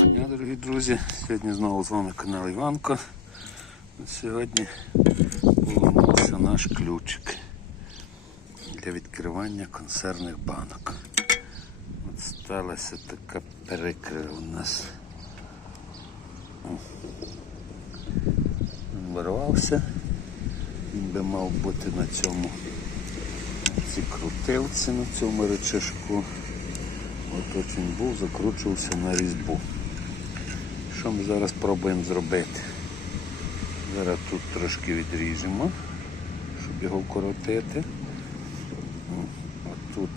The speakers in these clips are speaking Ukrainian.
Доброго дня, дорогі друзі. Сьогодні знову з вами канал Іванко. Сьогодні повернувся наш ключик для відкривання консервних банок. От сталася така перекрива у нас. Він Вирвався. Він би мав бути на цьому ці крутилці на цьому речашку. От він був, закручувався на різьбу. Що ми зараз пробуємо зробити? Зараз тут трошки відріжемо, щоб його вкоротити. О, От тут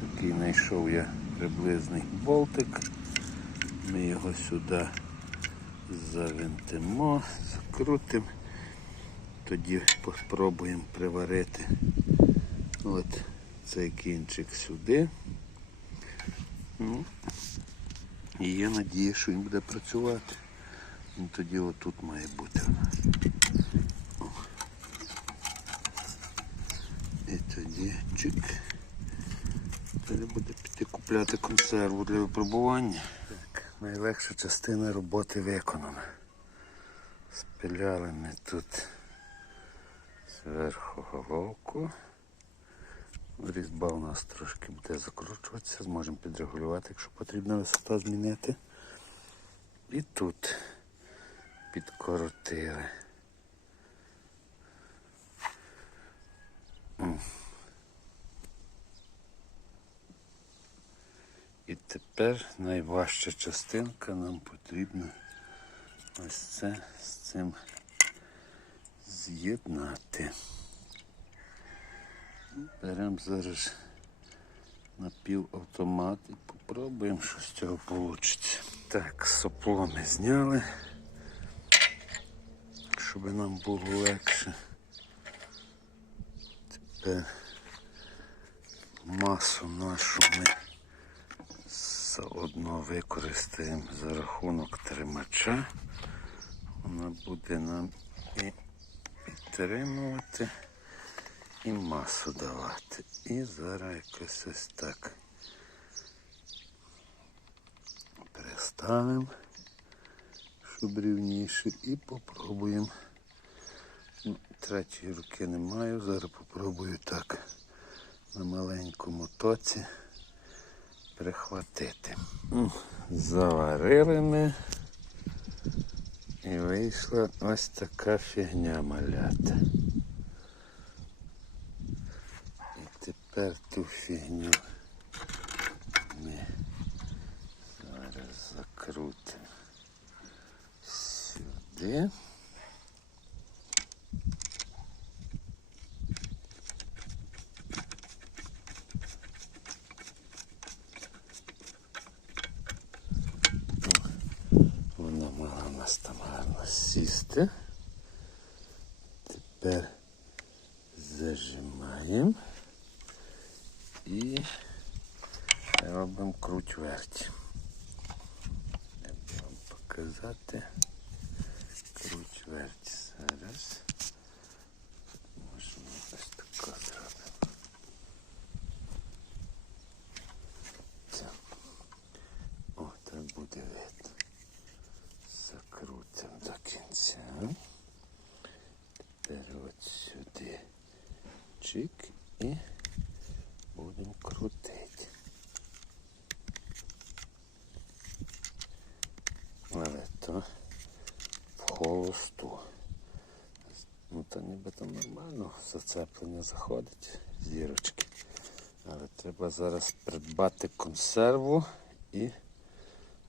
такий знайшов я приблизний болтик. Ми його сюди завинтимо, закрутимо. Тоді спробуємо приварити от цей кінчик сюди. Ну, і є надія, що він буде працювати. Він тоді отут має бути. О. І тоді чик. Тоді буде піти купляти консерву для випробування. Так, найлегша частина роботи виконана. Спиляли ми тут зверху головку. Різьба у нас трошки буде закручуватися, зможемо підрегулювати, якщо потрібна висота змінити. І тут підкоротили. І тепер найважча частинка нам потрібно ось це з цим з'єднати. Беремо зараз напівавтомат і попробуємо, що з цього вийде. Так, сопло ми зняли, щоб нам було легше. Тепер масу нашу ми заодно використаємо за рахунок тримача. Вона буде нам і підтримувати і масу давати. І зараз якось ось так переставимо, щоб рівніше, і попробуємо. Ну, Третьої руки не маю, зараз попробую так на маленькому тоці прихватити. Заварили ми. І вийшла ось така фігня малята. І тепер ту фігню ми зараз закрутимо сюди. Вона мала у нас там гарно сісти. Тепер зажимаємо і робимо круть верть. Я вам показати круть верть зараз. Можемо ось тако зробимо. Це. О, так буде видно. Закрутимо до кінця. Тепер от сюди чик і крутити. Але то в холосту. Ну то ніби там нормально зацеплення заходить зірочки. Але треба зараз придбати консерву і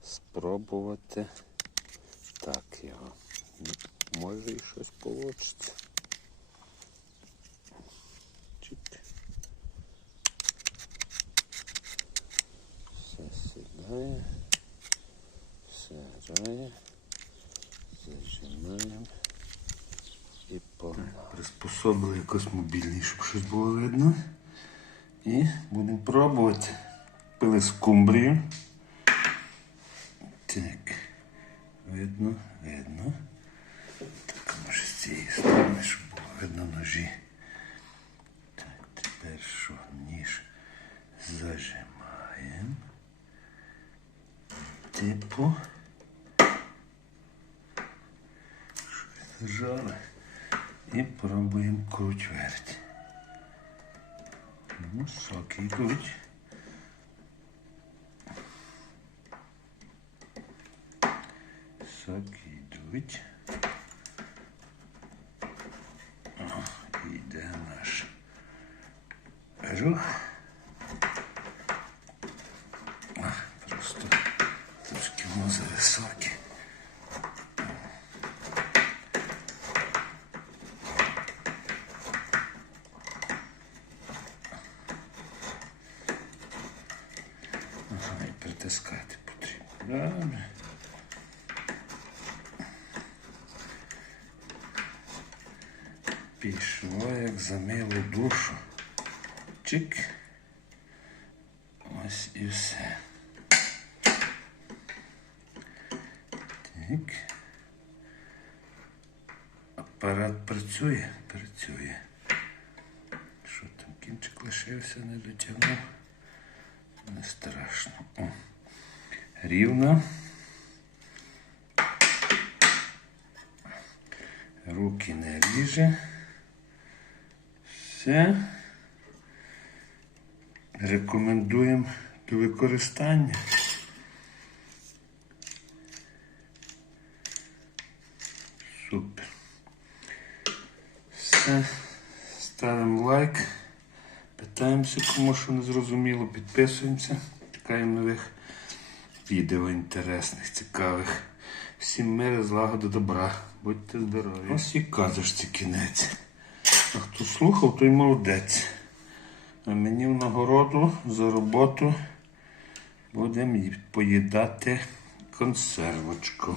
спробувати так його. Може і щось вийде. Чик. Все сідає. Все грає. Зажимаємо. І погнали. Приспособили якось мобільний, щоб щось було видно. І будемо пробувати. Пили скумбрію. Так. Видно, видно. Так, може з цієї сторони, щоб було видно ножі. Так, тепер що ніж зажимаємо. Типу. зжали і пробуємо круть верть. Ну, соки йдуть. Соки йдуть. О, йде наш рух. А, просто трошки мози високі. Притискати потрібно. Добре. Пішло, як за милу душу. Чик. Ось і все. Так. Апарат працює, працює. Що там, кінчик лишився, не дотягнув. Не страшно. О. Рівно. Руки не ріже. Все. Рекомендуємо до використання. Супер. Все. Ставимо лайк. Питаємося, кому що не зрозуміло, підписуємося. Чекаємо нових відео інтересних, цікавих. Всім миру, злагоди, добра. Будьте здорові. Ось і казочці кінець. А хто слухав, той молодець. А мені в нагороду за роботу будемо поїдати консервочку.